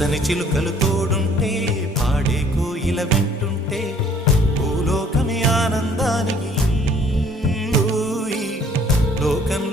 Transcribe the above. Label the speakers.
Speaker 1: పచ్చని చిలుకలు తోడుంటే పాడే కోయిల వెంటుంటే భూలోకమే ఆనందానికి లోకం